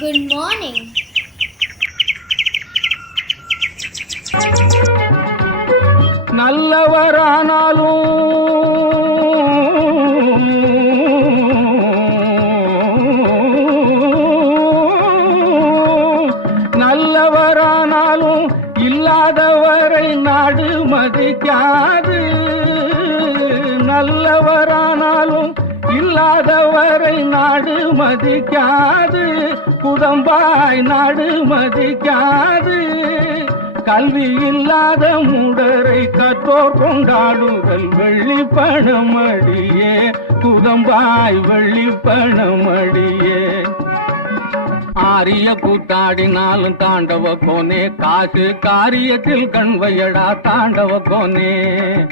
Good morning. நல்லவரானாலும் இல்லாதவரை நாடு மதிக்காது. நல்லவரானாலும் இல்லாதவரை நாடு மதிக்காது. குதம்பாய் நாடு மதிக்காது. கல்வி இல்லாத மூடரை கற்றோர் கொண்டாடுதல் வெள்ளி பணமடியே. குதம்பாய் வெள்ளி பணமடியே. ஆரிய கூத்தாடினாலும் தாண்டவ கோனே. காசு காரியத்தில் கண்வையடா தாண்டவ கோனே.